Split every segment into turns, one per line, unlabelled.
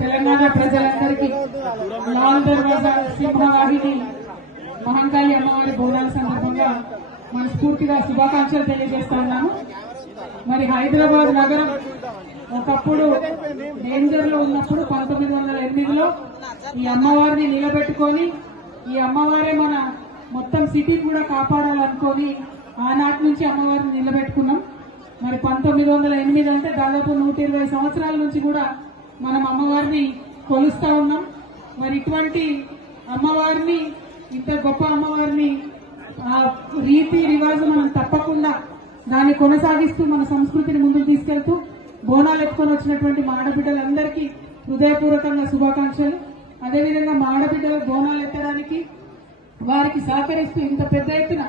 తెలంగాణ ప్రజలందరికీ లాల్ దర్వాజా సింహవాహిని మహంకాళి అమ్మవారి బోనాల సందర్భంగా మనస్ఫూర్తిగా శుభాకాంక్షలు తెలియజేస్తున్నాము మరి హైదరాబాద్ నగరం ఒకప్పుడు డేంజర్ లో ఉన్నప్పుడు పంతొమ్మిది వందల ఎనిమిదిలో ఈ అమ్మవారిని నిలబెట్టుకొని ఈ అమ్మవారే మన మొత్తం సిటీ కూడా కాపాడాలనుకొని ఆనాటి నుంచి అమ్మవారిని నిలబెట్టుకున్నాం మరి పంతొమ్మిది వందల ఎనిమిది అంటే దాదాపు నూట ఇరవై సంవత్సరాల నుంచి కూడా మనం అమ్మవారిని కొలుస్తా ఉన్నాం మరి ఇటువంటి అమ్మవారిని ఇంత గొప్ప అమ్మవారిని ఆ రీతి రివాజు మనం తప్పకుండా దాన్ని కొనసాగిస్తూ మన సంస్కృతిని ముందుకు తీసుకెళ్తూ బోనాలు ఎత్తుకొని వచ్చినటువంటి మా ఆడబిడ్డలందరికీ హృదయపూర్వకంగా శుభాకాంక్షలు అదేవిధంగా మా ఆడబిడ్డలు బోనాలు ఎత్తడానికి వారికి సహకరిస్తూ ఇంత పెద్ద ఎత్తున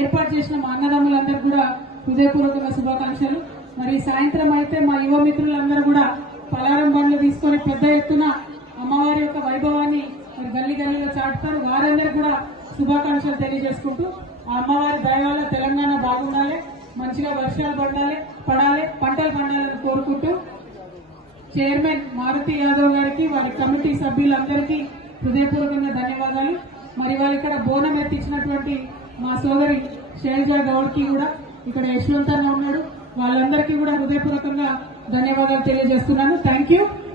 ఏర్పాటు చేసిన మా అన్నదమ్ములందరూ కూడా హృదయపూర్వకంగా శుభాకాంక్షలు మరి సాయంత్రం అయితే మా యువ మిత్రులందరూ కూడా పలారం బండ్లు తీసుకొని పెద్ద ఎత్తున అమ్మవారి యొక్క వైభవాన్ని మరి గల్లి గల్లీలో చాటుతారు వారందరూ కూడా శుభాకాంక్షలు తెలియజేసుకుంటూ ఆ అమ్మవారి దయవాల తెలంగాణ బాగుండాలి మంచిగా వర్షాలు పడాలి పడాలి పంటలు పండాలని కోరుకుంటూ చైర్మన్ మారుతి యాదవ్ గారికి వారి కమిటీ సభ్యులందరికీ హృదయపూర్వకంగా ధన్యవాదాలు మరి వాళ్ళు ఇక్కడ బోనం ఎత్తిచ్చినటువంటి మా సోదరి శైలజా గౌడ్కి కూడా ఇక్కడ యశ్వంతన్న ఉన్నాడు వాళ్ళందరికీ కూడా హృదయపూర్వకంగా ధన్యవాదాలు తెలియజేస్తున్నాను థ్యాంక్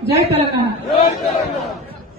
జై తెలంగాణ